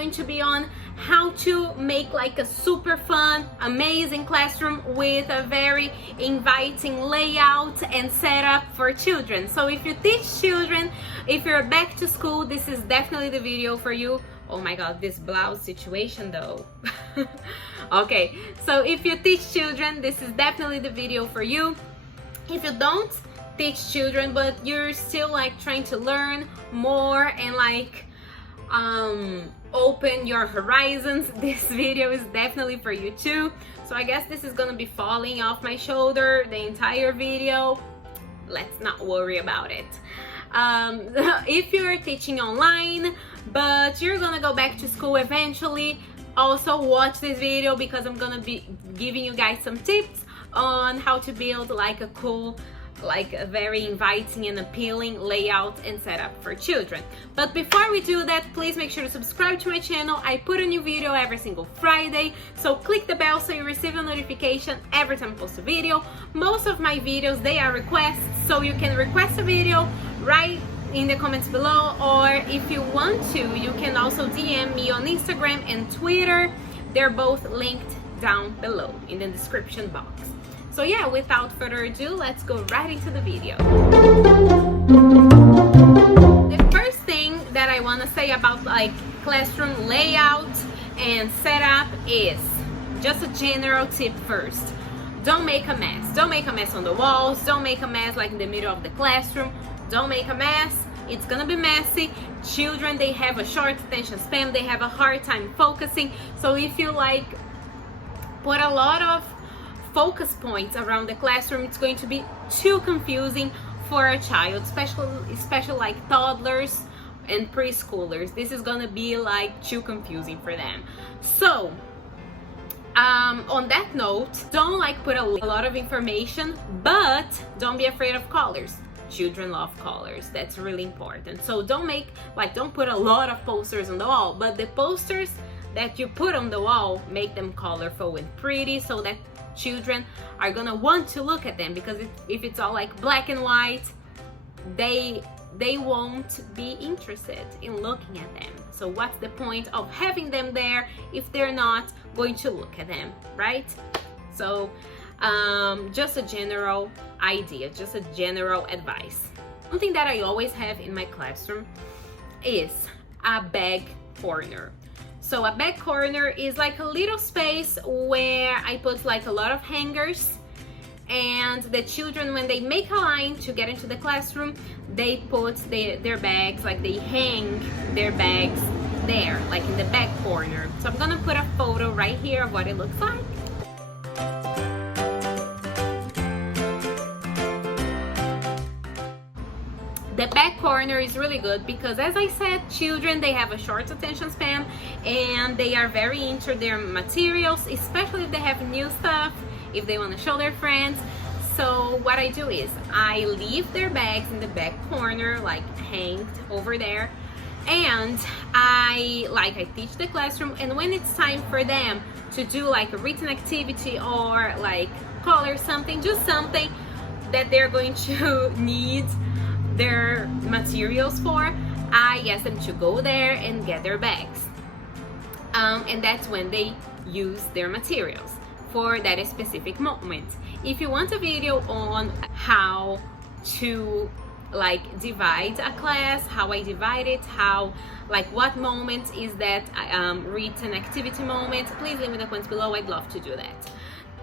going to be on how to make like a super fun, amazing classroom with a very inviting layout and setup for children. So if you teach children, if you're back to school, this is definitely the video for you. Oh my god, this blouse situation though. Okay, so if you teach children, this is definitely the video for you. If you don't teach children but you're still like trying to learn more and like open your horizons, this video is definitely for you too. So I guess this is gonna be falling off my shoulder the entire video. Let's not worry about it. If you're teaching online but you're gonna go back to school eventually, also watch this video because I'm gonna be giving you guys some tips on how to build like a cool, like a very inviting and appealing layout and setup for children. But before we do that, please make sure to subscribe to my channel. I put a new video every single Friday, so click the bell so you receive a notification every time I post a video. Most of my videos, they are requests, so you can request a video right in the comments below, or if you want to, you can also DM me on Instagram and Twitter. They're both linked down below in the description box. So yeah, without further ado, let's go right into the video. The first thing that I want to say about like classroom layout and setup is just a general tip first. Don't make a mess. Don't make a mess on the walls. Don't make a mess like in the middle of the classroom. Don't make a mess. It's gonna be messy. Children, they have a short attention span. They have a hard time focusing. So if you like put a lot of focus points around the classroom, it's going to be too confusing for a child, especially like toddlers and preschoolers. This is gonna be like too confusing for them. So on that note, don't like put a lot of information, but don't be afraid of colors. Children love colors. That's really important. So don't put a lot of posters on the wall, but the posters that you put on the wall, make them colorful and pretty so that children are gonna want to look at them, because if it's all like black and white, they won't be interested in looking at them. So what's the point of having them there if they're not going to look at them, right? So just a general idea, just a general advice. Something that I always have in my classroom is a bag corner. So a back corner is like a little space where I put like a lot of hangers, and the children, when they make a line to get into the classroom, they put their bags, like they hang their bags there, like in the back corner. So I'm gonna put a photo right here of what it looks like. The back corner is really good because, as I said, children, they have a short attention span and they are very into their materials, especially if they have new stuff, if they want to show their friends. So what I do is I leave their bags in the back corner, like hanged over there, and I teach the classroom, and when it's time for them to do like a written activity or like color something, just something that they're going to need their materials for, I ask them to go there and get their bags, and that's when they use their materials for that specific moment. If you want a video on how to like divide a class, how I divide it, how like what moment is that written activity moment, please leave me in the comments below. I'd love to do that.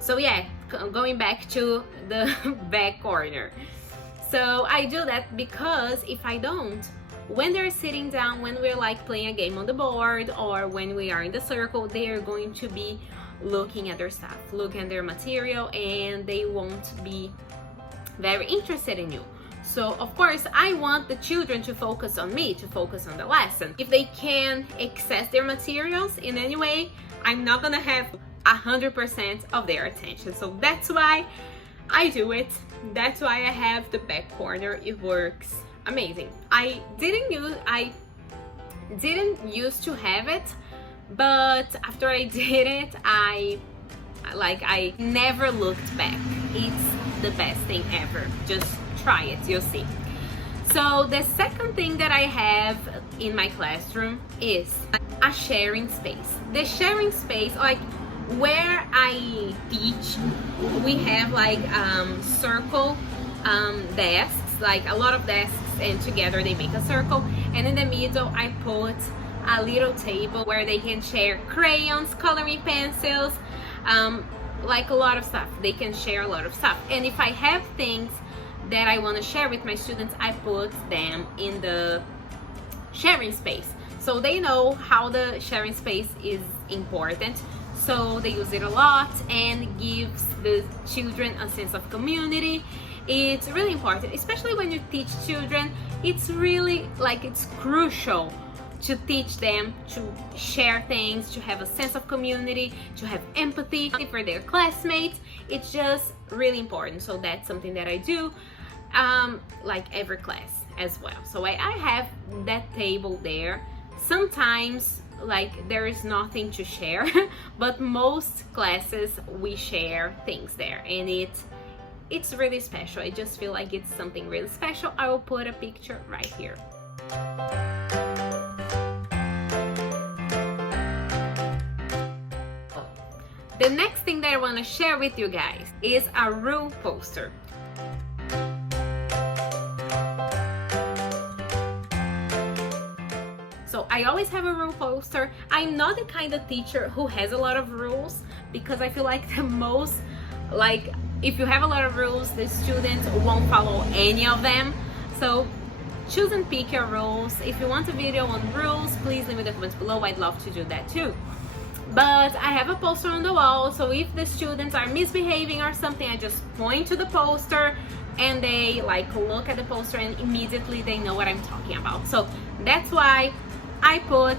So yeah, going back to the back corner. So I do that because if I don't, when they're sitting down, when we're like playing a game on the board, or when we are in the circle, they are going to be looking at their stuff, looking at their material, and they won't be very interested in you. So of course I want the children to focus on me, to focus on the lesson. If they can access their materials in any way, I'm not gonna have 100% of their attention. So that's why I do it. That's why I have the back corner. It works amazing. I didn't used to have it, but after I did it, I never looked back. It's the best thing ever. Just try it, you'll see. So the second thing that I have in my classroom is a sharing space. The sharing space, like where I teach, we have like circle desks, like a lot of desks, and together they make a circle, and in the middle I put a little table where they can share crayons, coloring pencils, like a lot of stuff. They can share a lot of stuff. And if I have things that I want to share with my students, I put them in the sharing space, so they know how the sharing space is important, so they use it a lot and gives the children a sense of community. It's really important, especially when you teach children. It's really like, it's crucial to teach them to share things, to have a sense of community, to have empathy for their classmates. It's just really important. So that's something that I do like every class as well. So I have that table there. Sometimes like there is nothing to share, but most classes we share things there, and it's really special. I just feel like it's something really special. I will put a picture right here. The next thing that I want to share with you guys is a rule poster. So I always have a rule poster. I'm not the kind of teacher who has a lot of rules, because I feel like the most, like, if you have a lot of rules, the students won't follow any of them. So choose and pick your rules. If you want a video on rules, please leave in the comments below. I'd love to do that too. But I have a poster on the wall, so if the students are misbehaving or something, I just point to the poster and they like look at the poster and immediately they know what I'm talking about. So that's why I put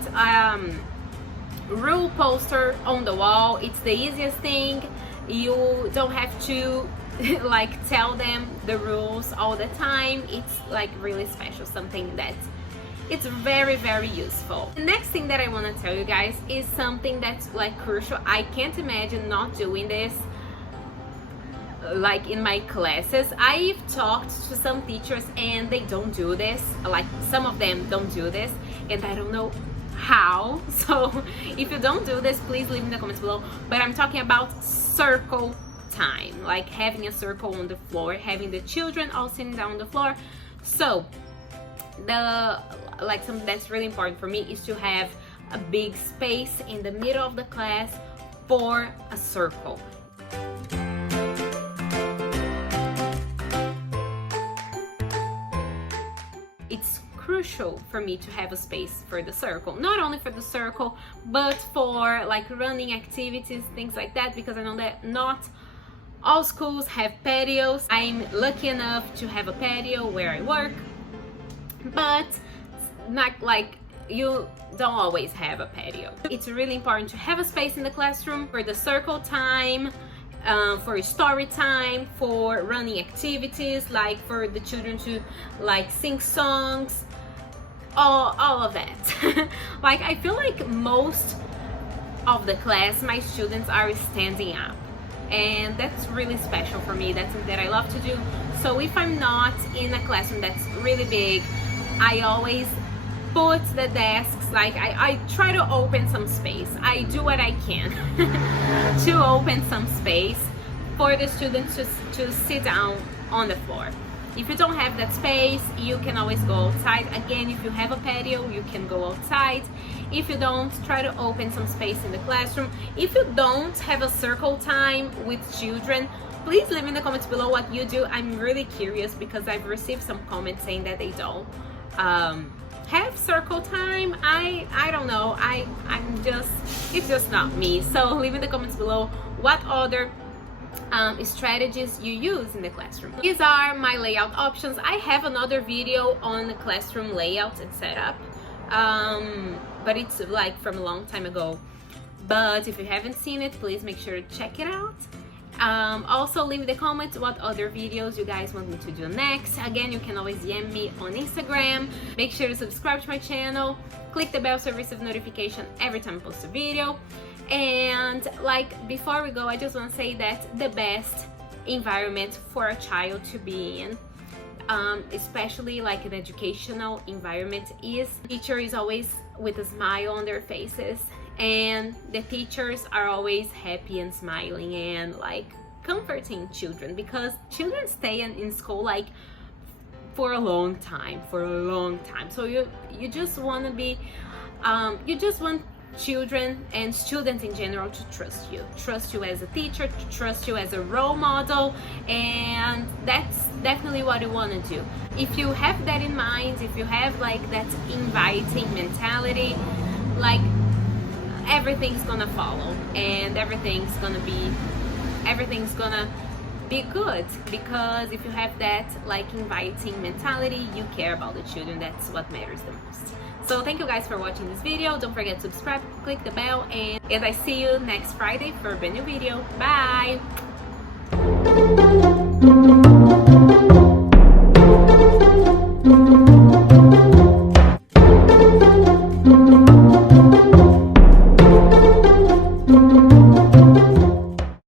rule poster on the wall. It's the easiest thing. You don't have to like tell them the rules all the time. It's like really special, something that it's very, very useful. The next thing that I want to tell you guys is something that's like crucial. I can't imagine not doing this like in my classes. I've talked to some teachers and they don't do this. Like some of them don't do this, and I don't know how. So if you don't do this, please leave in the comments below. But I'm talking about circle time, like having a circle on the floor, having the children all sitting down on the floor. So something that's really important for me is to have a big space in the middle of the class for a circle. It's crucial for me to have a space for the circle, not only for the circle, but for like running activities, things like that, because I know that not all schools have patios. I'm lucky enough to have a patio where I work, but not like you don't always have a patio. It's really important to have a space in the classroom for the circle time, for story time, for running activities, like for the children to like sing songs, all of that. Like I feel like most of the class, my students are standing up, and that's really special for me. That's something that I love to do. So if I'm not in a classroom that's really big, I always put the desks, like I try to open some space. I do what I can to open some space for the students to sit down on the floor. If you don't have that space, you can always go outside. Again, if you have a patio, you can go outside. If you don't, try to open some space in the classroom. If you don't have a circle time with children, please leave in the comments below what you do. I'm really curious because I've received some comments saying that they don't have circle time. I don't know. It's just not me. So leave in the comments below what other strategies you use in the classroom. These are my layout options. I have another video on the classroom layout and setup, but it's like from a long time ago. But if you haven't seen it, please make sure to check it out. Also leave in the comments what other videos you guys want me to do next. Again, you can always DM me on Instagram. Make sure to subscribe to my channel, click the bell so you receive notification every time I post a video. And like before we go, I just want to say that the best environment for a child to be in, especially like an educational environment, is teacher is always with a smile on their faces, and the teachers are always happy and smiling and like comforting children, because children stay in school like for a long time, so you just want to be you just want children and students in general to trust you as a teacher, to trust you as a role model, and that's definitely what you want to do. If you have that in mind, if you have like that inviting mentality, like everything's gonna follow and everything's gonna be good, because if you have that like inviting mentality, you care about the children. That's what matters the most. So thank you guys for watching this video. Don't forget to subscribe, click the bell, and I see you next Friday for a brand new video. Bye!